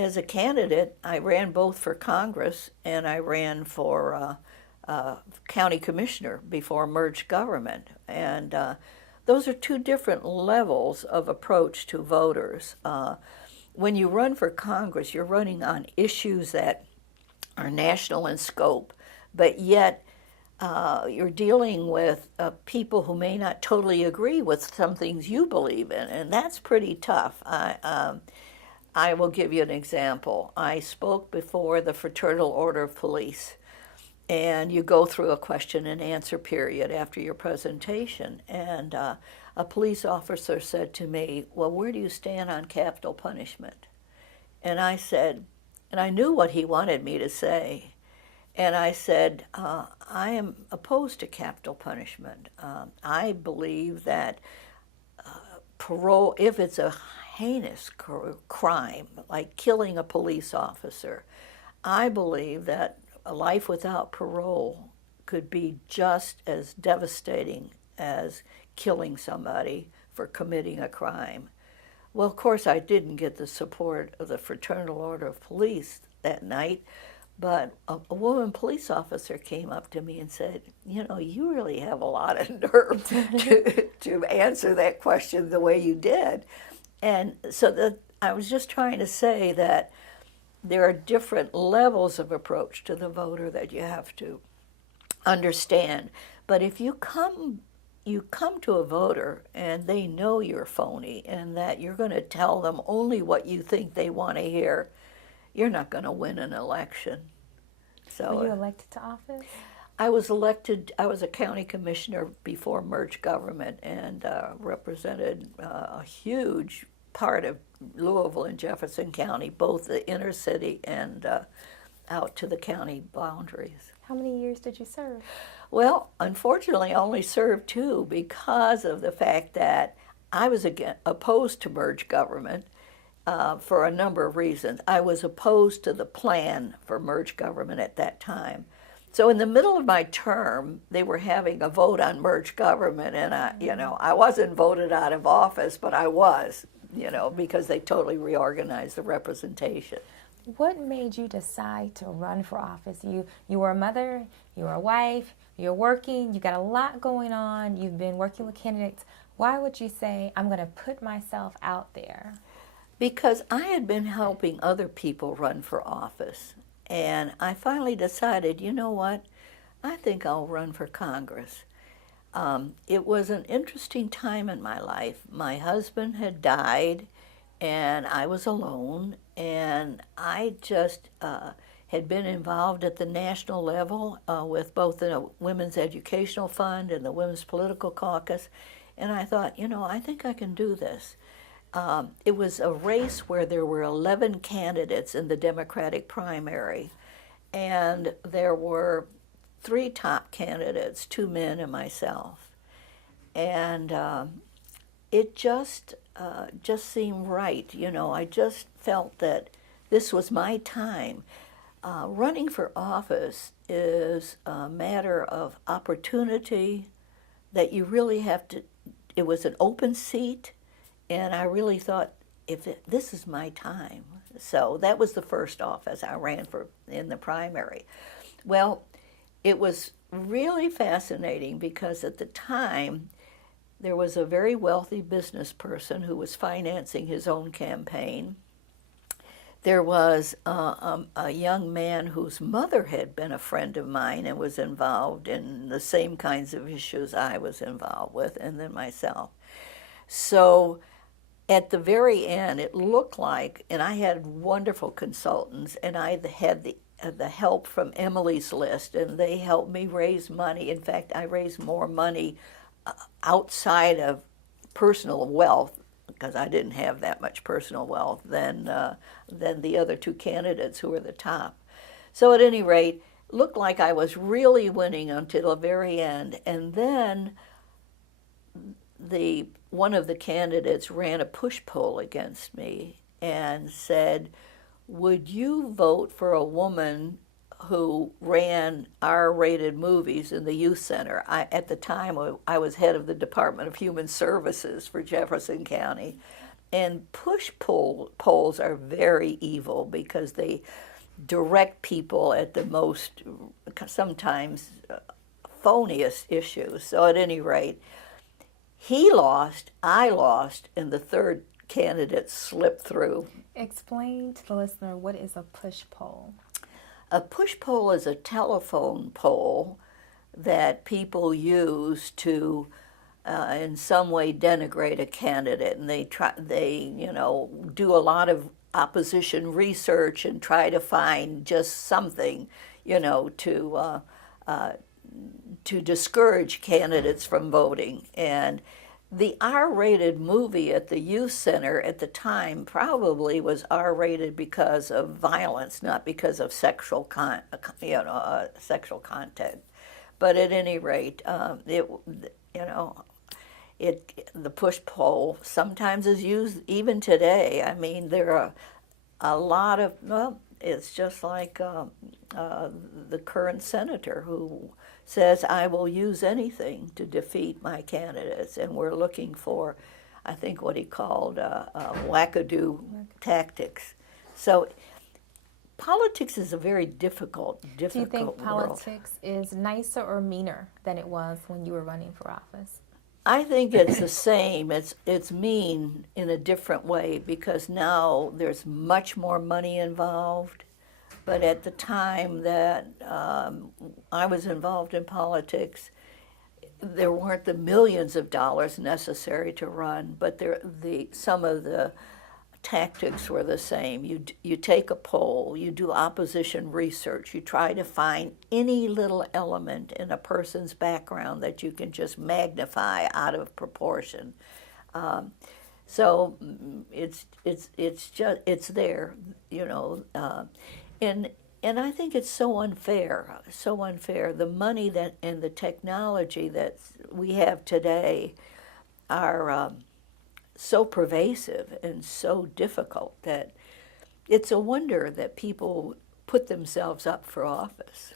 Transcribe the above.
as a candidate, I ran both for Congress and I ran for county commissioner before merged government. And those are two different levels of approach to voters. When you run for Congress, you're running on issues that are national in scope, but yet you're dealing with people who may not totally agree with some things you believe in, and that's pretty tough. I will give you an example. I spoke before the Fraternal Order of Police, and you go through a question and answer period after your presentation, and a police officer said to me, "Well, where do you stand on capital punishment?" And I said, and I knew what he wanted me to say, and I said, I am opposed to capital punishment. I believe that parole, if it's a heinous crime, like killing a police officer, I believe that a life without parole could be just as devastating as killing somebody for committing a crime. Well, of course, I didn't get the support of the Fraternal Order of Police that night, but a woman police officer came up to me and said, "You know, you really have a lot of nerve to answer that question the way you did." And so I was just trying to say that there are different levels of approach to the voter that you have to understand. But if you come to a voter and they know you're phony and that you're going to tell them only what you think they want to hear, you're not going to win an election. So, were you elected to office? I was elected. I was a county commissioner before merged government and represented a huge part of Louisville and Jefferson County, both the inner city and out to the county boundaries. How many years did you serve? Well, unfortunately, I only served 2 because of the fact that I was opposed to merged government for a number of reasons. I was opposed to the plan for merged government at that time. So in the middle of my term, they were having a vote on merged government, and I wasn't voted out of office, but I was, because they totally reorganized the representation. What made you decide to run for office? You were a mother, you were a wife, you're working, you got a lot going on, you've been working with candidates. Why would you say, I'm going to put myself out there? Because I had been helping other people run for office, and I finally decided, you know what, I think I'll run for Congress. It was an interesting time in my life. My husband had died, and I was alone, and I just had been involved at the national level with both the Women's Educational Fund and the Women's Political Caucus, and I thought, I think I can do this. It was a race where there were 11 candidates in the Democratic primary, and there were 3 top candidates, 2 men and myself, and it just seemed right. I just felt that this was my time. Running for office is a matter of opportunity that you really have to. It was an open seat, and I really thought, this is my time. So that was the first office I ran for in the primary. Well, it was really fascinating because at the time, there was a very wealthy business person who was financing his own campaign. There was a young man whose mother had been a friend of mine and was involved in the same kinds of issues I was involved with, and then myself. So at the very end, it looked like, and I had wonderful consultants, and I had the help from Emily's List, and they helped me raise money. In fact, I raised more money outside of personal wealth, because I didn't have that much personal wealth, than the other 2 candidates who were the top. So at any rate, it looked like I was really winning until the very end. And then one of the candidates ran a push poll against me and said, "Would you vote for a woman who ran R-rated movies in the youth center?" At the time, I was head of the Department of Human Services for Jefferson County, and push polls are very evil because they direct people at the most sometimes phoniest issues. So at any rate, he lost, I lost, and the third candidate slipped through. Explain to the listener, what is a push poll? A push poll is a telephone poll that people use to in some way denigrate a candidate, and they do a lot of opposition research and try to find just something to discourage candidates from voting. And the R-rated movie at the youth center at the time probably was R-rated because of violence, not because of sexual sexual content. But at any rate, the push poll sometimes is used even today. I mean, there are a lot of, it's just like the current senator who says, I will use anything to defeat my candidates. And we're looking for, I think, what he called wackadoo tactics. So politics is a very difficult Do you think world. politics is nicer or meaner than it was when you were running for office? I think it's the same. It's mean in a different way because now there's much more money involved. But at the time that I was involved in politics, there weren't the millions of dollars necessary to run, but some of the tactics were the same. You take a poll, you do opposition research, you try to find any little element in a person's background that you can just magnify out of proportion. So it's there, and I think it's so unfair. The money and the technology that we have today are so pervasive and so difficult that it's a wonder that people put themselves up for office.